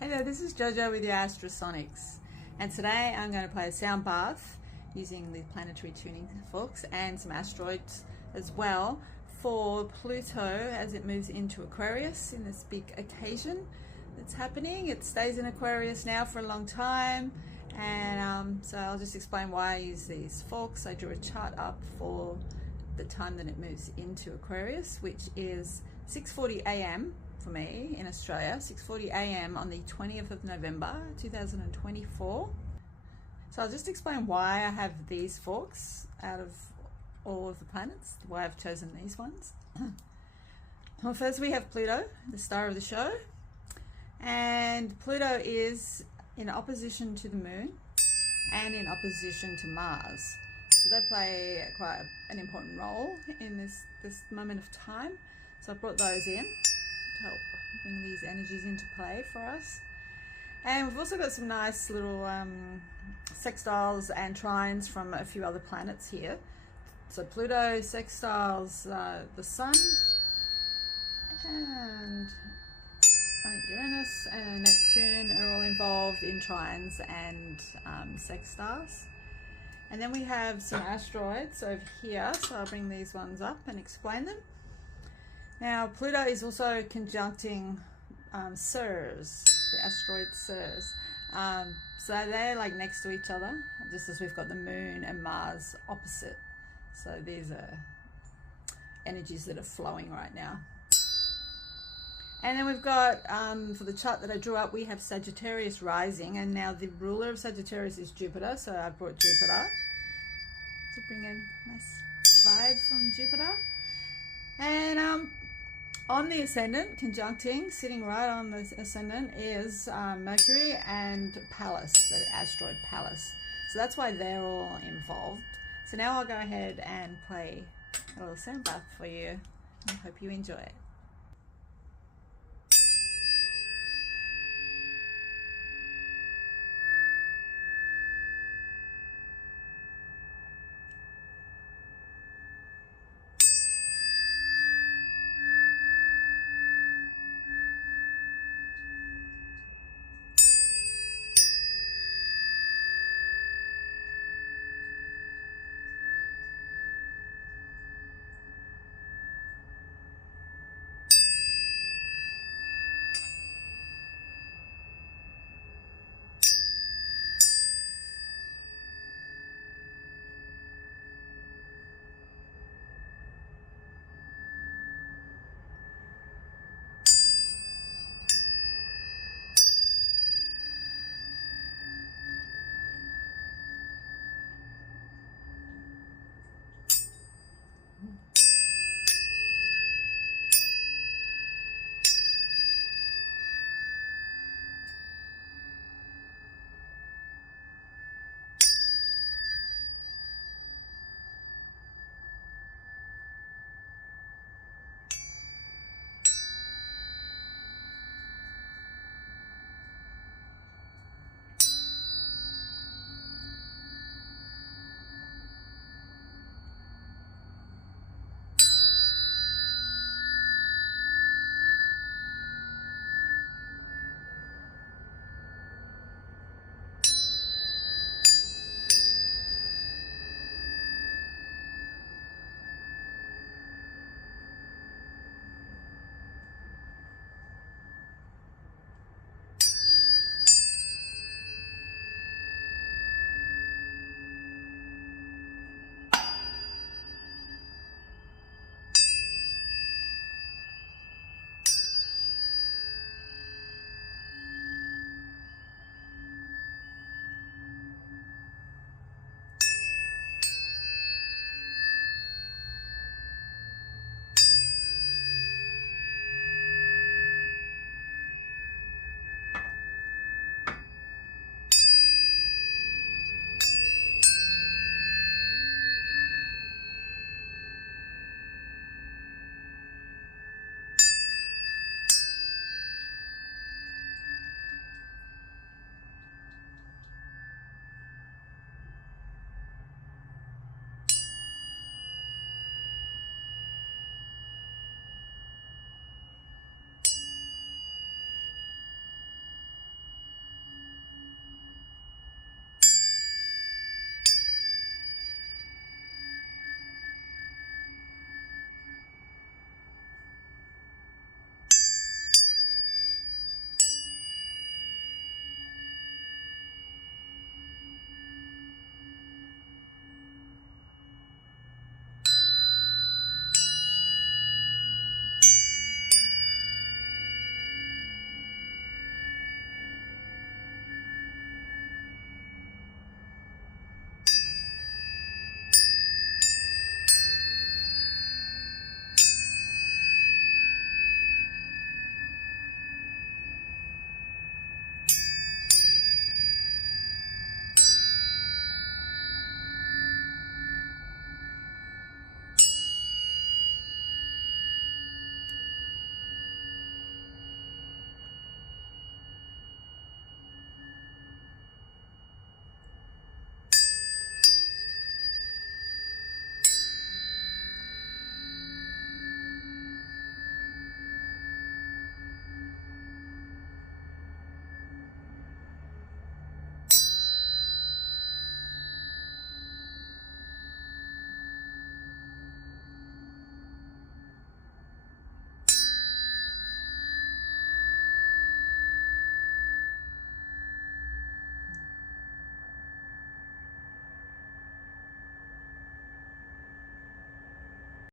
Hey there, this is JoJo with your Astrosonics, and today I'm going to play a sound bath using the planetary tuning forks and some asteroids as well for Pluto as it moves into Aquarius in this big occasion that's happening. It stays in Aquarius now for a long time, and so I'll just explain why I use these forks. I drew a chart up for the time that it moves into Aquarius, which is 6:40 a.m. for me in Australia, 6:40 a.m. on the 20th of November 2024. So I'll just explain why I have these forks out of all of the planets, why I've chosen these ones. Well, first we have Pluto, the star of the show, and Pluto is in opposition to the moon and in opposition to Mars. So they play quite an important role in this moment of time. So I brought those in to help bring these energies into play for us. And we've also got some nice little sextiles and trines from a few other planets here. So Pluto sextiles the Sun, and I think Uranus and Neptune are all involved in trines and sextiles. And then we have some asteroids over here, so I'll bring these ones up and explain them. Now, Pluto is also conjuncting Ceres, the asteroid Ceres. So they're like next to each other, just as we've got the Moon and Mars opposite. So these are energies that are flowing right now. And then we've got, for the chart that I drew up, we have Sagittarius rising, and now the ruler of Sagittarius is Jupiter, so I brought Jupiter to bring in a nice vibe from Jupiter. And on the ascendant, conjuncting, sitting right on the ascendant, is Mercury and Pallas, the asteroid Pallas. So that's why they're all involved. So now I'll go ahead and play a little sound bath for you. I hope you enjoy it.